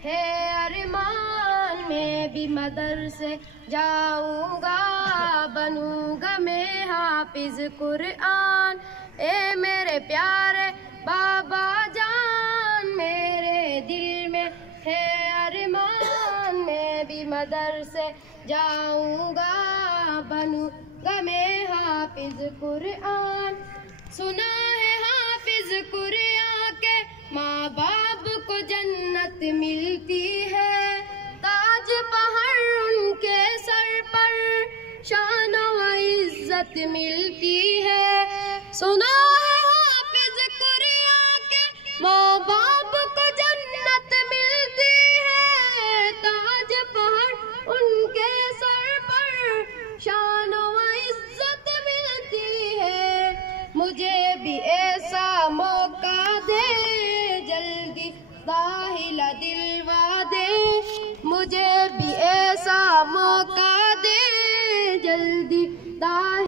है अरमान, मैं भी मदरसे जाऊंगा, बनूंगा मैं हाफिज कुरान। ए मेरे प्यारे बाबा जान, मेरे दिल में है अरमान, मैं भी मदरसे जाऊंगा, बनूंगा मैं हाफिज कुरान। सुना है हाफिज कुरान के माँ बाप को जन्नत मिलती है, ताज पहाड़ उनके सर पर शान व इज्जत मिलती है। सुना है हाफिज कुरान के माँ बाप को जन्नत मिलती है, ताज पहाड़ उनके सर पर शान व इज्जत मिलती है। मुझे भी ऐसा मौका दे, जल्दी दाहिला दिलवा दे, मुझे भी ऐसा मौका दे, जल्दी दाहिला